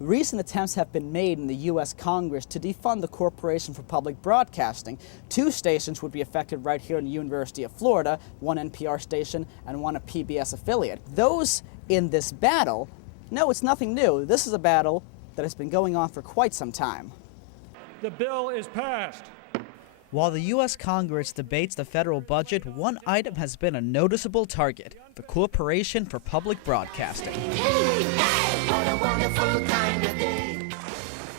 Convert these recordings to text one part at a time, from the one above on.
Recent attempts have been made in the U.S. Congress to defund the Corporation for Public Broadcasting. Two stations would be affected right here in the University of Florida, one NPR station and one a PBS affiliate. Those in this battle, no, it's nothing new. This is a battle that has been going on for quite some time. The bill is passed. While the U.S. Congress debates the federal budget, one item has been a noticeable target: the Corporation for Public Broadcasting.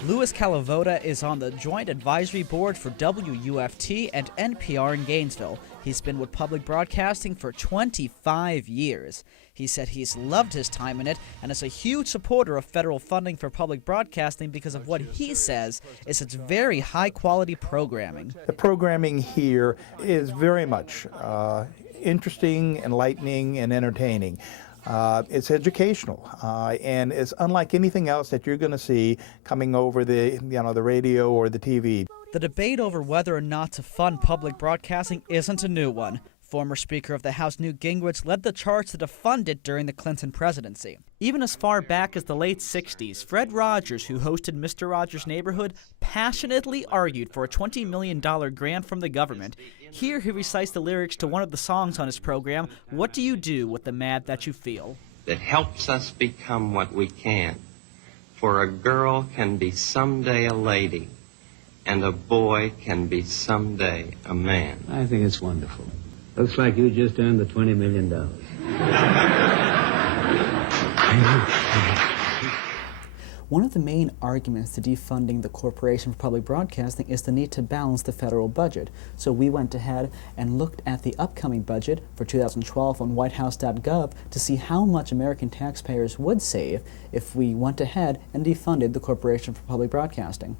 Louis Calavota is on the Joint Advisory Board for WUFT and NPR in Gainesville. He's been with public broadcasting for 25 years. He said he's loved his time in it and is a huge supporter of federal funding for public broadcasting because of what he says is its very high-quality programming. The programming here is very much interesting, enlightening, and entertaining. It's educational, and it's unlike anything else that you're going to see coming over the radio or the TV. The debate over whether or not to fund public broadcasting isn't a new one. Former Speaker of the House Newt Gingrich led the charge to defund it during the Clinton presidency. Even as far back as the late 60s, Fred Rogers, who hosted Mr. Rogers' Neighborhood, passionately argued for a $20 million grant from the government. Here he recites the lyrics to one of the songs on his program, "What Do You Do with the Mad That You Feel?" That helps us become what we can. For a girl can be someday a lady, and a boy can be someday a man. I think it's wonderful. Looks like you just earned the $20 million. One of the main arguments to defunding the Corporation for Public Broadcasting is the need to balance the federal budget. So we went ahead and looked at the upcoming budget for 2012 on whitehouse.gov to see how much American taxpayers would save if we went ahead and defunded the Corporation for Public Broadcasting.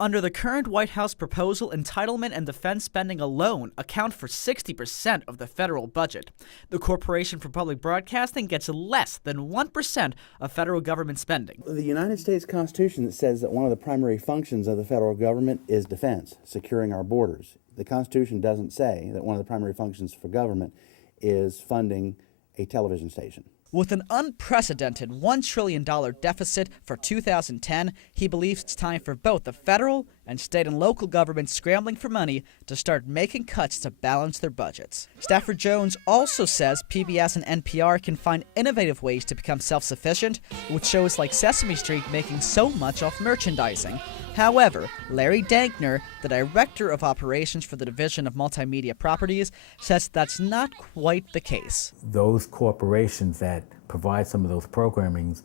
Under the current White House proposal, entitlement and defense spending alone account for 60% of the federal budget. The Corporation for Public Broadcasting gets less than 1% of federal government spending. The United States Constitution says that one of the primary functions of the federal government is defense, securing our borders. The Constitution doesn't say that one of the primary functions for government is funding a television station. With an unprecedented $1 trillion deficit for 2010, he believes it's time for both the federal and state and local governments scrambling for money to start making cuts to balance their budgets. Stafford Jones also says PBS and NPR can find innovative ways to become self-sufficient, with shows like Sesame Street making so much off merchandising. However, Larry Dankner, the director of operations for the Division of Multimedia Properties, says that's not quite the case. Those corporations that provide some of those programs,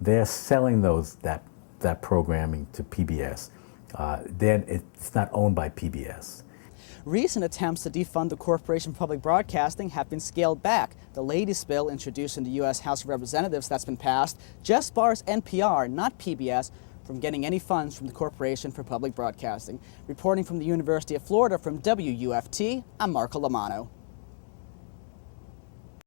they're selling that programming to PBS. Then it's not owned by PBS. Recent attempts to defund the Corporation for Public Broadcasting have been scaled back. The latest bill introduced in the U.S. House of Representatives that's been passed just bars NPR, not PBS, from getting any funds from the Corporation for Public Broadcasting. Reporting from the University of Florida from WUFT, I'm Marco Lamano.